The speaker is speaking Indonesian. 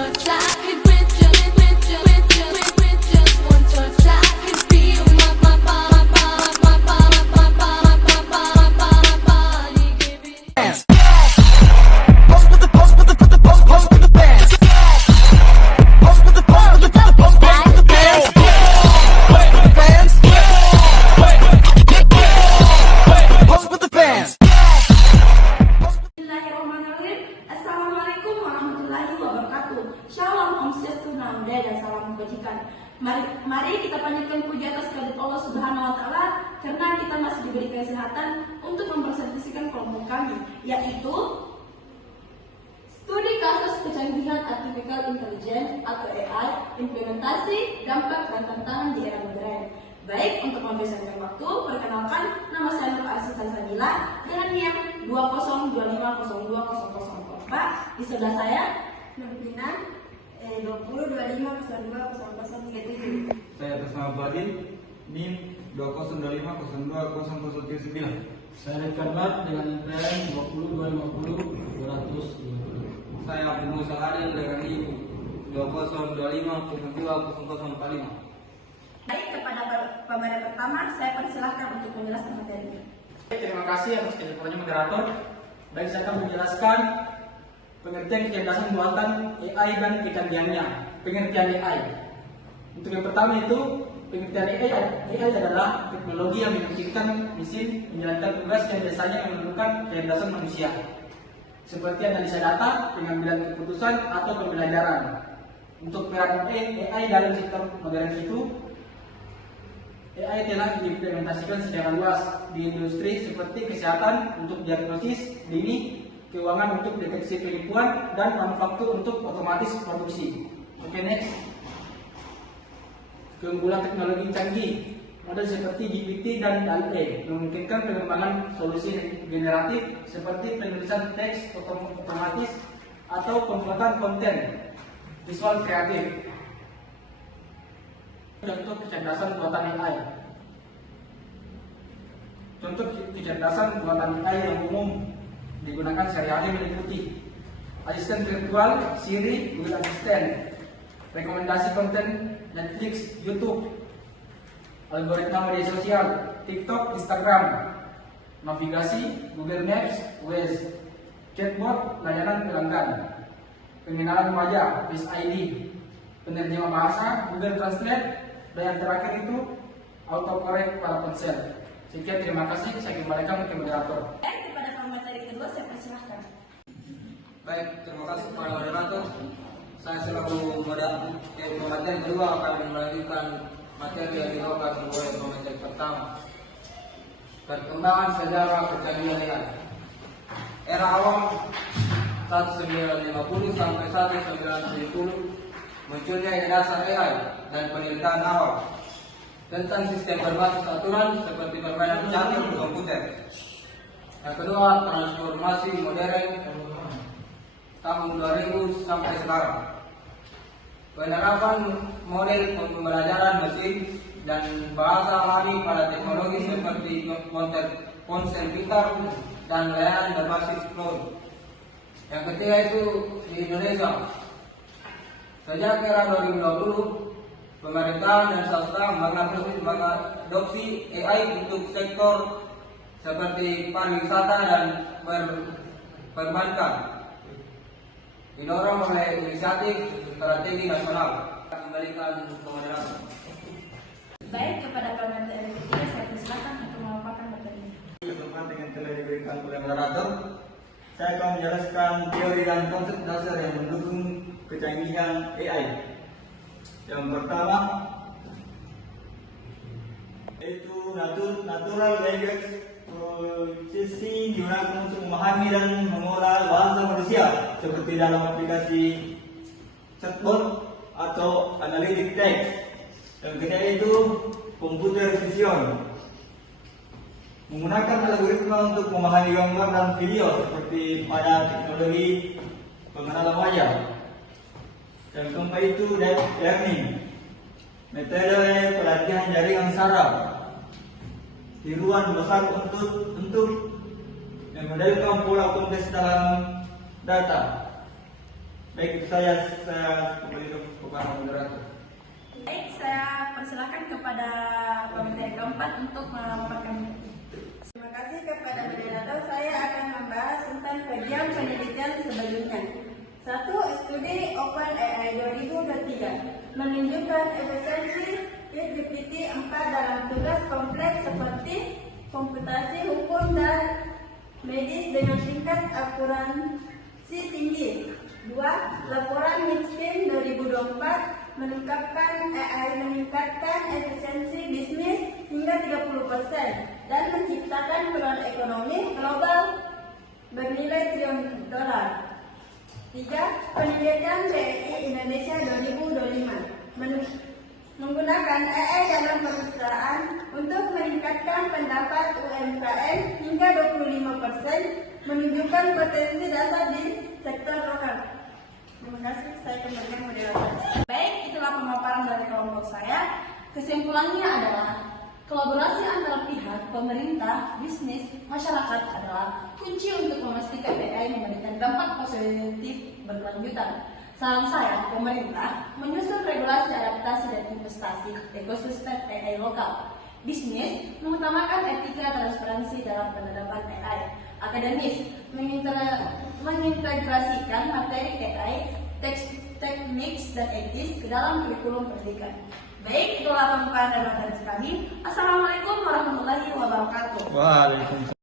touch, I could with just one touch, I could feel my body giving. Pose with the pose with the pose with the bands. Pose with the pose with the pose with the bands. Pose with the bands. Pose with the bands. Bismillahirrahmanirrahim. Assalamualaikum warahmatullahi wabarakatuh. Shalom, Om Swastiastu, Namo Buddhaya, dan salam kebajikan. Mari kita panjatkan puji atas kehadirat Allah Subhanahu wa taala karena kita masih diberi kesehatan untuk mempresentasikan kelompok kami, yaitu studi kasus kecanggihan artificial intelligence atau AI, implementasi, dampak dan tantangan di era modern. Baik, untuk mempersingkat waktu, perkenalkan nama saya Nur Aziz Salsabila dengan NIM 2025020004. Di sebelah saya Nurbinan 2025020037. Saya bersama Badin, NIM 2025020039. Saya Karmat dengan NPM 20 250 200. Saya Abu Musa Adil dengan NIM 2025020045. Baik, kepada pemberi pertama, saya persilahkan untuk menjelaskan materinya. Terima kasih atas kesempatannya moderator. Baik, saya akan menjelaskan pengertian kecerdasan buatan AI dan kecanggihannya. Pengertian AI. Untuk yang pertama itu, pengertian AI adalah teknologi yang memungkinkan mesin menjalankan tugas yang biasanya memerlukan kecerdasan manusia, seperti analisa data, pengambilan keputusan, atau pembelajaran. Untuk peran AI dalam sektor modern itu, AI telah diimplementasikan secara luas di industri seperti kesehatan untuk diagnosis dini, keuangan untuk deteksi penipuan, dan manufaktur untuk otomatis produksi. Oke, next. Keunggulan teknologi canggih, model seperti GPT dan DALL-E memungkinkan pengembangan solusi generatif seperti penulisan teks otomatis atau pembuatan konten visual kreatif. Contoh kecerdasan buatan AI. Contoh kecerdasan buatan AI yang umum digunakan sehari-hari meliputi asisten virtual, Siri, Google Assistant, rekomendasi konten Netflix, YouTube, algoritma media sosial, TikTok, Instagram, navigasi, Google Maps, Waze, chatbot, layanan pelanggan, pengenalan wajah, Face ID, penerjemah bahasa, Google Translate, dan yang terakhir itu autocorrect pada ponsel. Sekian, terima kasih. Saya kembalikan ke moderator. Baik, kepada pemateri kedua, saya persilahkan. Baik, terima kasih kepada moderator. Saya selaku pemateri kedua akan melanjutkan materi yang dibawakan oleh pemateri pertama. Perkembangan sejarah kecanggihan AI. Era awal 1950 sampai 1970 munculnya dasar AI dan penelitian awal tentang sistem berbasis aturan seperti permainan catur di komputer. Yang kedua, transformasi modern tahun 2000 sampai sekarang. Penerapan model pembelajaran mesin dan bahasa alami pada teknologi seperti ponsel pintar dan layanan berbasis cloud. Yang ketiga itu di Indonesia. Sejak era 2020, pemerintahan dan swasta mengadopsi AI untuk sektor seperti pariwisata dan perbankan, didorong oleh inisiatif strategi nasional. Kembalikan ke moderator. Baik, kepada pemateri ketiga, saya persilahkan untuk memaparkan materinya. Kesempatan yang telah diberikan oleh moderator, saya akan menjelaskan teori dan konsep dasar yang mendukung kecanggihan AI. Yang pertama, yaitu natural language processing digunakan untuk memahami dan mengolah bahasa manusia seperti dalam aplikasi chatbot atau analytic text. Yang kedua itu computer vision, menggunakan algoritma untuk memahami gambar dan video seperti pada teknologi pengenalan wajah. Yang keempat itu deep learning, metode pelatihan jaringan saraf, tiruan besar untuk memodelkan pola kompleks dalam data. Baik, saya kembali kepada moderator. Baik, saya persilakan kepada pemateri keempat untuk memaparkan. Terima kasih kepada moderator. Saya akan membahas tentang kajian penelitian sebelumnya. 1. Studi OpenAI 2023 menunjukkan efisiensi GPT-4 dalam tugas kompleks seperti komputasi hukum dan medis dengan tingkat akurasi tinggi. 2. Laporan MIPSIM 2024 meningkatkan efisiensi bisnis hingga 30% dan menciptakan peluang ekonomi global bernilai triliun dolar. 3. Penelitian BRI Indonesia 2025 menggunakan AI dalam perusahaan untuk meningkatkan pendapat UMKM hingga 25%, menunjukkan potensi dasar di sektor lokal. Terima kasih, saya kembali moderator. Baik, itulah pemaparan dari kelompok saya. Kesimpulannya adalah kolaborasi antara pihak pemerintah, bisnis, masyarakat adalah kunci untuk memastikan AI memberikan dampak positif berkelanjutan. Saran saya, pemerintah menyusun regulasi adaptasi dan investasi ekosistem AI lokal. Bisnis mengutamakan etika transparansi dalam penerapan AI. Akademis mengintegrasikan materi AI, teknik dan etis ke dalam kurikulum pendidikan. Baik, itulah pemaparan dan materi kami. Assalamualaikum warahmatullahi wabarakatuh. Waalaikumsalam.